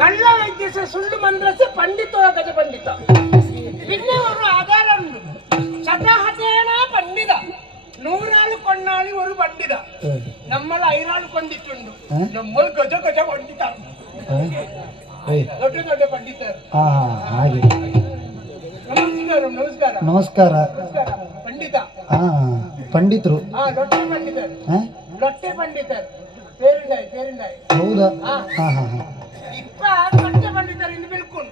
ಕಳ್ಳ ವೈದ್ಯಸ ಸುಳ್ಳು ಮಂದ್ರಸ ಪಂಡಿತ ಗಜ ಪಂಡಿತ പിന്നെ ഒരു ആധാരമുണ്ട് ശതഹതേന പണ്ഡിത നൂറാള് കൊണ്ണാളി ഒരു പണ്ഡിത നമ്മൾ അയിരാൾ കൊണ്ടിട്ടുണ്ട് നമ്മൾ ഗജ ഗജ പണ്ഡിത ದೊಡ್ಡ ದೊಡ್ಡ ಪಂಡಿತರು. ಹಾಗೆ ನಮಸ್ಕಾರ ನಮಸ್ಕಾರ ನಮಸ್ಕಾರ ಪಂಡಿತ ಪಂಡಿತರು ಲೊಟ್ಟೆ ಪಂಡಿತರು ಲೊಟ್ಟೆ ಪಂಡಿತರು ಪೇರುಂಡಾಯಿ ಪೇರುಂಡಾಯಿ ಹೌದಾ ಇಪ್ಪ ಲೊಟ್ಟೆ ಪಂಡಿತರಿಂದ ಬಿಳ್ಕೊಂಡು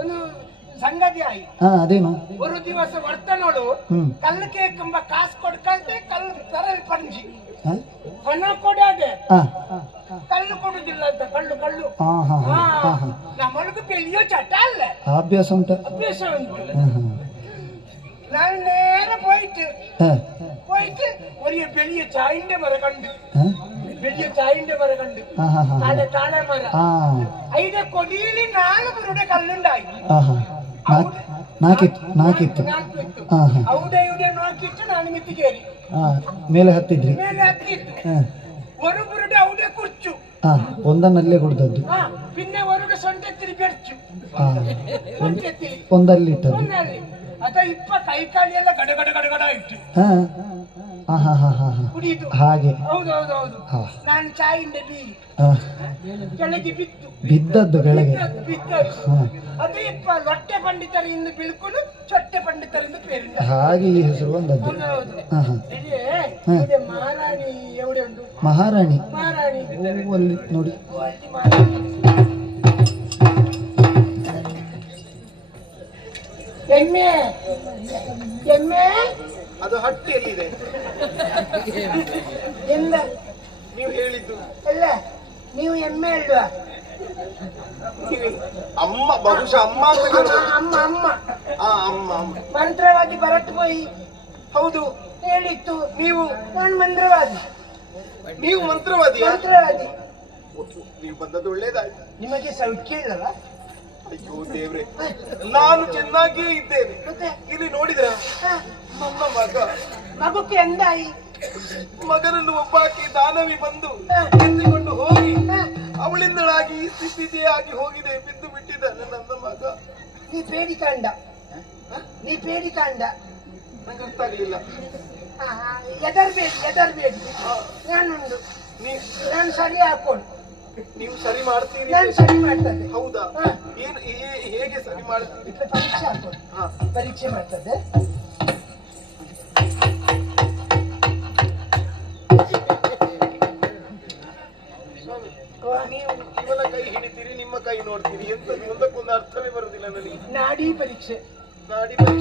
ಒಂದು ಸಂಗತಿ ಆಯಿ ಅದೇನು ಒಂದು ದಿವಸ ವರ್ತನೋಳು ಕಲ್ಲು ಕೇಕಂಬ ಕಾಸು ಕೊಡ್ಕಂತೆ ಕಲ್ಲು ತರಲ್ ಪಂಜಿ ಹಣ ಕೊಡಾದೆ ಕಲ್ಲು ಕೊಡುದಿಲ್ಲ ಅಂತ ಕಳ್ಳು ಕಳ್ಳು ನಮ್ಮೊಳಗೆ ಬೆಳೆಯೋ ಚಟ ಅಲ್ಲ ಅಭ್ಯಾಸ ಉಂಟು ಅಭ್ಯಾಸ ಉಂಟು ನಾನು ನೇರ പോയിട്ട് ഒരു വലിയ ചായന്റെ മര കണ്ട് വലിയ ചായന്റെ മര കണ്ട് താഴെ മര അതിന്റെ കൊടിയിൽ 4 പേരുടെ കല്ലുണ്ടായി ನಾಕಿತ್ತು അവിടെ ഇവിടെ നോക്കിയിട്ട് ನಾನು ಮಿತ್ತಿ ಕೇರಿ ಮೇಲೆ ಹತ್ತಿದ್ರಿ ഒരു പേരുടെ അവിടെ കുറിച്ചു ಒಂದನ್ನಲ್ಲೇ ಕುಡ್ದದ್ದು പിന്നെ അവരുടെ സൊണ്ടത്തിൽ ಬೆರ್ಚು ಒಂದಲ್ಲಿ ಇಟ್ಟದ್ದು ಅದ ಇಪ್ಪ ಕೈ ಕಾಲಿಯೆಲ್ಲ ಗಡ ಗಡ ಗಡ ಗಡ ಇಟ್ಟು ಕುಡಿಯಿತು ಹಾಗೆ ಹೌದೌದೌದು ನಾನು ಚಾಯಿಂದ ಬೀರಿ ಕೆಳಗೆ ಬಿದ್ದದ್ದು ಕೆಳಗೆ ಅದೇ ಇಪ್ಪ ಲೊಟ್ಟೆ ಪಂಡಿತರಿಂದ ಬೀಳ್ಕೊಂಡು ಚೊಟ್ಟೆ ಪಂಡಿತರಿಂದ ಪೇರಿಂದ ಹಾಗೆ ಈ ಹೆಸರು ಬಂದದ್ದು ಮಹಾರಾಣಿ ಎವಡೆ ಉಂಟು ಮಹಾರಾಣಿ ಅಲ್ಲಿ ನೋಡಿ ಎಮ್ಮೆ ಎಮ್ಮೆ ಅದು ಹಟ್ಟಿಯಲ್ಲಿದೆ ಎಂದ ನೀವು ಹೇಳಿದ್ದು ಅಲ್ಲ ನೀವು ಎಮ್ಮೆ ಅಲ್ವಾ ಅಮ್ಮ ಬಹುಶಃ ಅಮ್ಮ ಅಮ್ಮ ಅಮ್ಮ ಅಮ್ಮ ಮಂತ್ರವಾದಿ ಬರಟ್ ಹೋಯಿ ಹೌದು ಹೇಳಿತ್ತು ನೀವು ನಾನು ಮಂತ್ರವಾದಿ ನೀವು ಮಂತ್ರವಾದಿ ನೀವು ಬಂದದ್ದು ಒಳ್ಳೇದಾಯ್ತು ನಿಮಗೆ ಸೌಖ್ಯ ಇಲ್ಲವಾ ಅಯ್ಯೋ ದೇವ್ರೆ ನಾನು ಚೆನ್ನಾಗಿಯೇ ಇದ್ದೇನೆ ಇಲ್ಲಿ ನೋಡಿದ್ರ ನನ್ನ ಮಗಕ್ಕೆ ಎಂದಾಯಿ ಮಗನನ್ನು ಒಬ್ಬಾಕಿ ದಾನವಿ ಬಂದು ಎತ್ತಿಕೊಂಡು ಹೋಗಿ ಅವಳಿಂದಳಾಗಿ ಸ್ಥಿತಿಯಾಗಿ ಹೋಗಿದೆ ಬಿದ್ದು ಬಿಟ್ಟಿದ್ದಾನೆ ನನ್ನ ಮಗ ನೀ ಪೇಡಿಕಾಂಡ ನಂಗೆ ಅರ್ಥ ಆಗಲಿಲ್ಲ ಎದರ್ಬೇಡಿ ನಾನುಂಡು ನಾನು ಸರಿ ಹಾಕೊಂಡು ನೀವು ಸರಿ ಮಾಡ್ತೀರಿ ನಾನು ಸರಿ ಮಾಡ್ತದೆ ಹೌದಾ ಏನು ಹೇಗೆ ಸರಿ ಮಾಡ್ತೀರಿ ಪರೀಕ್ಷೆ ಹಾಕೊಂಡು ಪರೀಕ್ಷೆ ಮಾಡ್ತದೆ ನೀವು ಇವನ ಕೈ ಹಿಡಿತೀರಿ ನಿಮ್ಮ ಕೈ ನೋಡ್ತೀರಿ ಎಂತ ಒಂದಕ್ಕೊಂದು ಅರ್ಥವೇ ಬರುದಿಲ್ಲ ನನಗೆ ನಾಡಿ ಪರೀಕ್ಷೆ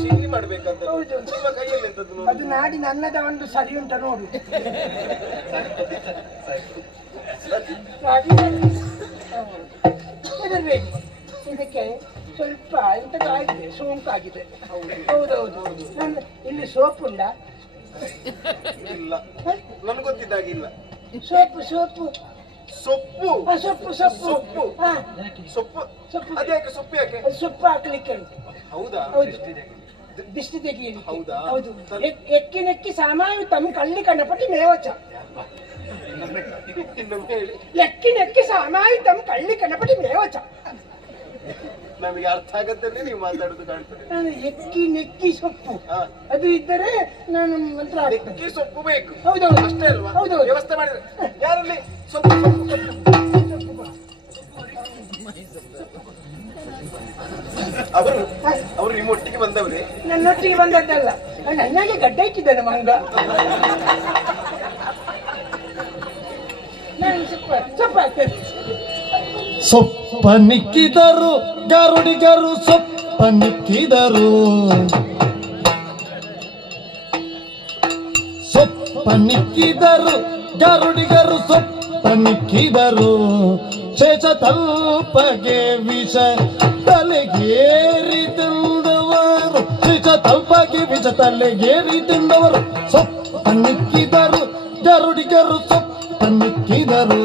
ಇಲ್ಲಿ ಮಾಡ್ಬೇಕಂತ ನಿಮ್ಮ ಕೈಯಲ್ಲಿ ಎಂತದ್ದು ಅದು ನಾಡಿ ನನ್ನದ ಒಂದು ಸರಿ ಉಂಟ ನೋಡು ಇದಕ್ಕೆ ಸ್ವಲ್ಪ ಎಂತದಾಗಿದೆ ಸೋಂಕಾಗಿದೆ ಹೌದೌದು ಇಲ್ಲಿ ಸೋಪ್ ಉಂಡ ಇಲ್ಲ ನನ್ಗೆ ಗೊತ್ತಿದ್ದಾಗಿಲ್ಲ ಸೋಪು ಸೊಪ್ಪು ಸೊಪ್ಪು ಸೊಪ್ಪು ಸೊಪ್ಪು ಸೊಪ್ಪು ಅದ್ಯಾಕೆ ಸೊಪ್ಪು ಯಾಕೆ ಸೊಪ್ಪು ಹಾಕ್ಲಿಕ್ಕೆ ಉಂಟು ಹೌದಾ ದಿಷ್ಟಿ ತೆಗೆಯಲಿ ಹೌದಾ ಹೌದು ಎಕ್ಕಿ ನೆಕ್ಕಿ ಸಾಮಾಯುತಂ ಕಳ್ಳಿ ಕಣಪಟಿ ಮೇವಚ ಎಕ್ಕಿ ನೆಕ್ಕಿ ಸಾಮಾಯುತಂ ಕಳ್ಳಿ ಕಣಪಟಿ ಮೇವಚ ನಮಗೆ ಅರ್ಥ ಆಗತ್ತಲ್ಲಿ ನೀವು ಮಾತಾಡೋದು ಕಾಣ್ತದೆ ನಾನು ಎಕ್ಕಿ ನೆಕ್ಕಿ ಸೊಪ್ಪು ಅದು ಇದ್ದರೆ ನಾನು ಮಂತ್ರ ಎಕ್ಕಿ ಸೊಪ್ಪು ಬೇಕು ಹೌದೌದು ಅಷ್ಟೇ ಅಲ್ವಾ ಹೌದು ವ್ಯವಸ್ಥೆ ಮಾಡಿದ್ರೆ ಯಾರಲ್ಲಿ ಸೊಪ್ಪು ಅವರು ನಿಮ್ಮೊಟ್ಟಿಗೆ ಬಂದವ್ರೆ ನನ್ನೊಟ್ಟಿಗೆ ಬಂದದ್ದಲ್ಲ ನನಗೆ ಗಡ್ಡ ಇಟ್ಟಿದ್ದಾನೆ ಮಂಗ ನಾನು ಸೊಪ್ಪು ಹಾಕ್ತೇನೆ ಸೊಪ್ಪನಿಕ್ಕಿದರು ಗರುಡಿಗರು ಸೊಪ್ಪನಿಕ್ಕಿದರು ಸೊಪ್ಪನಿಕ್ಕಿದರು ಗರುಡಿಗರು ಸೊಪ್ಪನಿಕ್ಕಿದರು ಶೇಷ ತಲ್ಪಗೆ ವಿಷ ತಲೆಗೇರಿ ತಿಂದವರು ಶೇಷ ತಲ್ಪಗೆ ವಿಷ ತಲೆಗೇರಿ ತಿಂದವರು ಸೊಪ್ಪನಿಕ್ಕಿದರು ಗರುಡಿಗರು ಸೊಪ್ಪನಿಕ್ಕಿದರು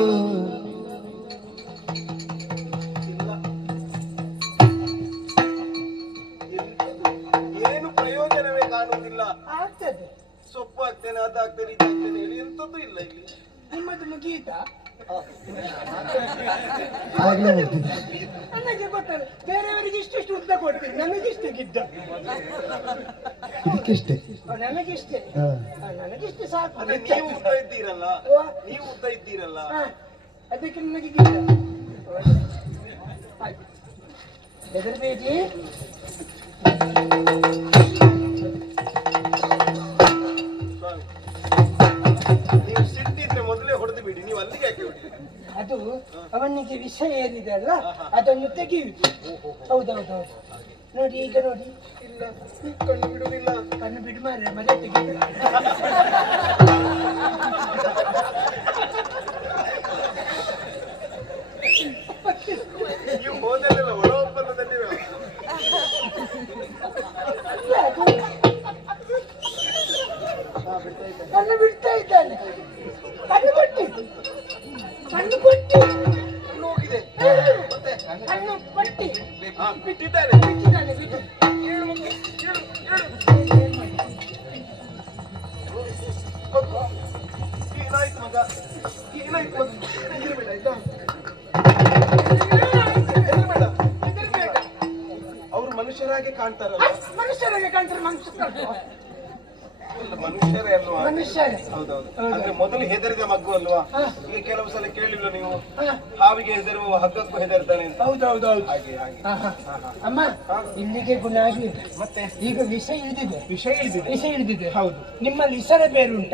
ಆಗ್ತದೆ ಸೊಪ್ಪು ಹಾಕ್ತೇನೆ ಅದಾಗ್ತೇನೆ ಇದಾಗ್ತೇನೆ ಹೇಳಿ ಎಂತದ್ದು ಇಲ್ಲ ಇಲ್ಲಿ ನಿಮ್ಮದು ಗೀತ ಆಗ್ಲೇ ಮಾಡ್ತಿದ್ದೆ. ನನಗೆ ಗೊತ್ತಲ್ಲ, ಬೇರೆಯವರಿಗೆ ಇಷ್ಟಿಷ್ಟು ಉದ್ದ ಕೊಡ್ತೀನಿ, ನನಗಿಷ್ಟೇ ಗಿಡ್ಡ. ಇದಕ್ಕಿಷ್ಟೇ. ನನಗಿಷ್ಟೇ, ಹಾ. ನನಗಿಷ್ಟೇ ಸಾಕು. ಅದೇ ನೀವು ಉದ್ದ ಇದ್ದೀರಲ್ಲ, ಓ, ನೀವು ಉದ್ದ ಇದ್ದೀರಲ್ಲ. ಹಾ, ಅದಕ್ಕೆ ನನಗೆ ಗಿಡ್ಡ. ಆಯ್ತು, ಹೆದರ್ಬೇಡಿ. ನೀವು ಸಿಟ್ಟಿದ್ರೆ ಮೊದಲೇ ಹೊಡೆದು ಬಿಡಿ, ನೀವು ಅಲ್ಲಿಗೆ ಯಾಕೆ ಹೊಡಿ? ಅದು ಅವನಿಗೆ ವಿಷಯ ಏನಿದೆ ಅಲ್ಲ ಅದನ್ನು ತೆಗೆಯುವುದು. ಹೌದೌದೌದು, ನೋಡಿ ಈಗ ನೋಡಿ. ಇಲ್ಲ, ಕಣ್ಣು ಬಿಡುವುದಿಲ್ಲ. ಕಣ್ಣು ಬಿಡು ಮಾರ್ರೆ, ಮನೆ ತೆಗೆದು. ನೀವು ಹೋದಲ್ಲೆಲ್ಲ ಒಳ ಒಪ್ಪಂದದಲ್ಲಿ ಕಣ್ಣು ಬಿಡ್ತಾ ಇದ್ದಾನೆ. ಕಣ್ಣು ಕೊಟ್ಟು, ಕಣ್ಣು ಕೊಟ್ಟು ಹೋಗಿದೆ. ಕಣ್ಣು ಕೊಟ್ಟಿ ಬಿಟ್ಟಿದ್ದಾನೆ. ಬಿಟ್ಟಿದ್ದಾನೆ, ಬಿಟ್ಟು. ಹೇಳು ಮಗು, ಹೇಳು, ಹೇಳು. ಏನಾಯ್ತು ಮಗ? ಏನಾಯ್ತು ಮಗ? ಹೆದರ್ಬೇಡ, ಆಯ್ತಾ? ಹೆದರ್ಬೇಡ, ಹೆದರ್ಬೇಡ. ಅವ್ರು ಮನುಷ್ಯರಾಗೆ ಕಾಣ್ತಾರಲ್ಲ. ಮನುಷ್ಯರಾಗೆ ಕಾಣ್ತಾರೆ, ಮನುಷ್ಯರು ಇಲ್ಲ, ಮನುಷ್ಯರೇ ಅಲ್ವಾ? ಮನುಷ್ಯರೇ. ಹೌದೌದು. ಅಂದ್ರೆ ಮೊದಲು ಹೆದರಿದ ಮಗು ಅಲ್ವಾ? ಹಾ. ಈಗ ಕೆಲವು ಸಲ ಕೇಳಿಲ್ಲ ನೀವು, ಹಾ. ಹಾವಿಗೆ ಹೆದರುವ ಹಗ್ಗಕ್ಕೂ ಹೆದರ್ತಾನೆ ಅಂತ. ಹೌದೌದೌದು. ಹಾಗೆ ಹಾಗೆ. ಹಾ, ಹಾ. ಅಮ್ಮ, ಇಲ್ಲಿಗೆ ಗುಣ ಆಗಿದೆ. ಮತ್ತೆ ಈಗ ವಿಷ ಇಳಿದಿದೆ, ವಿಷಯ ಇಳಿದಿದೆ. ವಿಷ ಇಳಿದಿದೆ. ಹೌದು. ನಿಮ್ಮಲ್ಲಿ ಇಸರೆ ಬೇರುಂಟ?